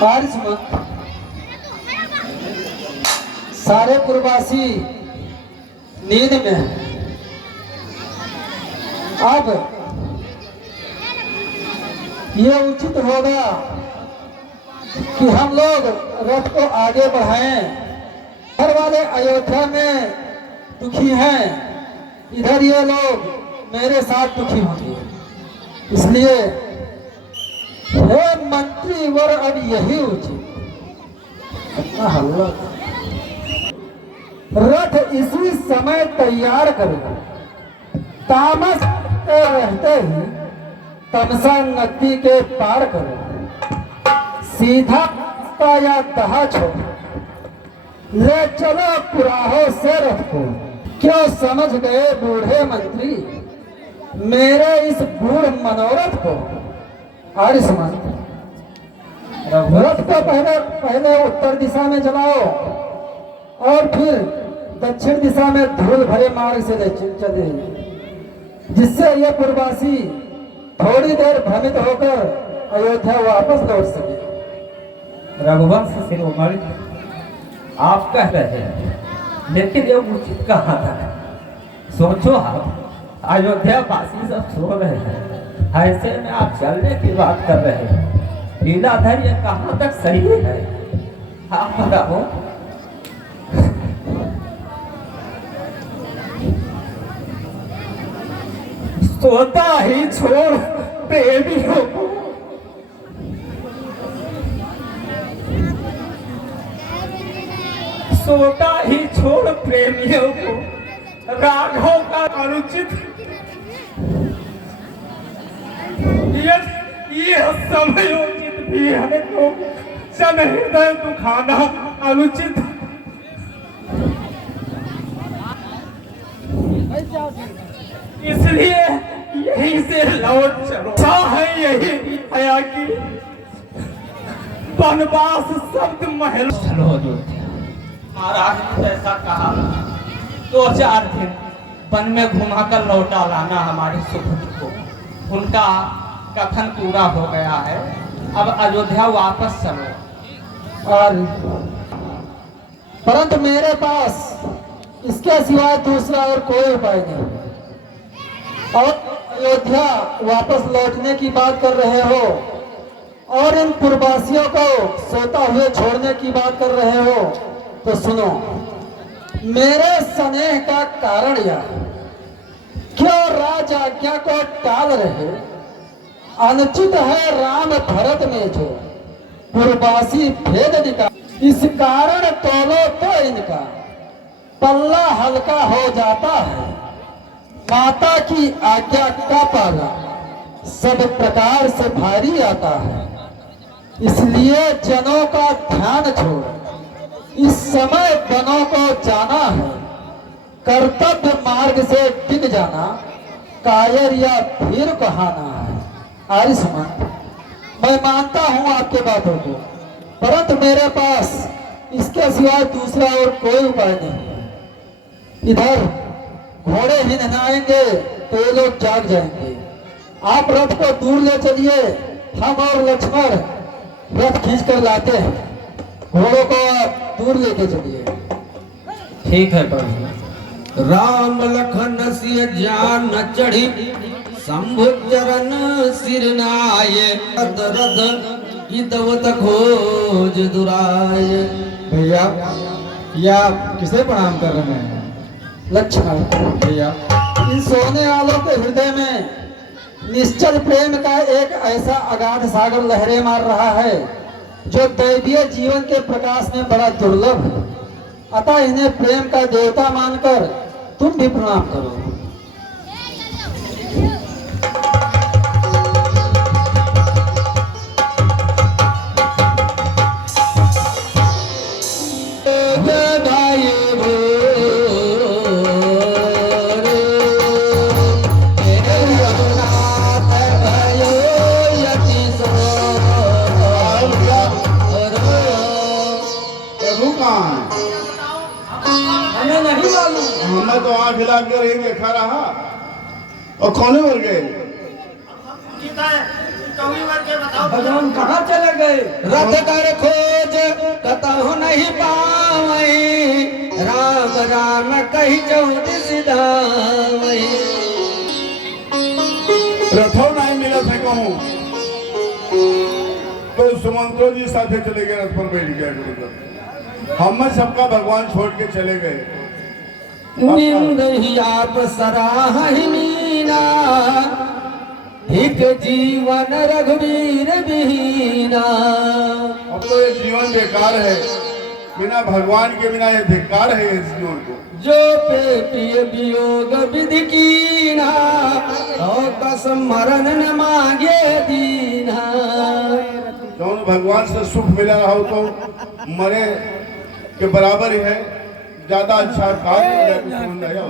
बारिश में सारे पूर्ववासी नींद में हैं। अब ये उचित होगा कि हम लोग रथ को आगे बढ़ाएं। घर वाले अयोध्या में दुखी हैं, इधर ये लोग मेरे साथ दुखी होंगे। इसलिए हे मंत्री वर, अब यही उचित हल्ला रथ इसी समय तैयार करो। तामस रहते ही तमसा नदी के पार करो। सीधा रास्ता या दहा छोड़ो, ले चलो कुराहों से रथ को। क्यों समझ गए बूढ़े मंत्री मेरे इस बूढ़ मनोरथ को? आर्यसमंत रथ को पहले उत्तर दिशा में चलाओ और फिर दक्षिण दिशा में धूल भरे मार्ग से चले, जिससे ये पूर्ववासी थोड़ी देर भ्रमित होकर अयोध्या वापस लौट सके। रघुवंश शिरोमणि आप कह रहे हैं, लेकिन ये उचित कहाँ था? सोचो आप, अयोध्या वासी सब सो रहे हैं, ऐसे में आप चलने की बात कर रहे हैं। लीलाधर ये कहाँ तक सही है? आप बताओ। सोता ही छोड़ प्रेमियों को, सोता ही छोड़ प्रेमियों को राघव का अनुचित ये समयोचित भी है तो जन हृदय दुखाना अनुचित। इसलिए यहीं से लौट चलो। है यही हया की वनवास शब्द महल। चलो महाराज ने ऐसा कहा, 2-4 दिन वन में घुमाकर लौटा लाना हमारी सुपुत्र को। उनका कथन पूरा हो गया है, अब अयोध्या वापस चलो। और परंतु मेरे पास इसके सिवाय दूसरा और कोई उपाय नहीं। और अयोध्या वापस लौटने की बात कर रहे हो और इन पूर्ववासियों को सोता हुए छोड़ने की बात कर रहे हो, तो सुनो, मेरे स्नेह का कारण यह, क्यों राज आज्ञा को टाल रहे? अनुचित है राम भरत में जो पूर्ववासी भेद निकाल। इस कारण तोलो तो इनका पल्ला हल्का हो जाता है। माता की आज्ञा का पाला सब प्रकार से भारी आता है। इसलिए जनों का ध्यान छोड़ इस समय वनों को जाना है। कर्तव्य मार्ग से टिक जाना कायर या भीर कहाना है। आर्यसमंत, मैं मानता हूं आपके बातों को, परंतु मेरे पास इसके सिवाय दूसरा और कोई उपाय नहीं। इधर घोड़े ही नहाएंगे तो ये लोग जाग जाएंगे। आप रथ को दूर ले चलिए, हम और लक्ष्मण रथ खींच कर लाते हैं। घोड़ों को आप दूर लेके चलिए। ठीक है प्रभु। राम लखन सिय जान चढ़ी, शंभु चरण सिर नाये, रथ हितवत खोज दुराय। भैया, या किसे प्रणाम कर रहे हैं? लक्ष्मण भैया, इन सोने वालों के हृदय में निश्चल प्रेम का एक ऐसा अगाध सागर लहरें मार रहा है जो दैवीय जीवन के प्रकाश में बड़ा दुर्लभ है। अतः इन्हें प्रेम का देवता मानकर तुम भी प्रणाम करो। मैं तो आंख हिला कर ही देखा रहा और कोने मर गए। भगवान कहाँ चले गए? रथ कर खोज कतहु नहीं पावई, राम राम कही चौदिस धावई। रथों नहीं मिला था कहूँ तो सुमंत्रो जी साथे चले गए, रथ पर बैठ गया। हम सबका भगवान छोड़ के चले गए। निंद ही आप सराहि मीना, एक जीवन रघुवीर बिहीना। अब तो ये जीवन बेकार है, बिना भगवान के बिना ये धिक्कार है इस जीवन को। जो पे पिय वियोग विधि कीना, और कसम मरण न मांगे दीना। जौन भगवान से सुख मिला हो तो मरे के बराबर ही है, ज्यादा अच्छा काम नहीं है।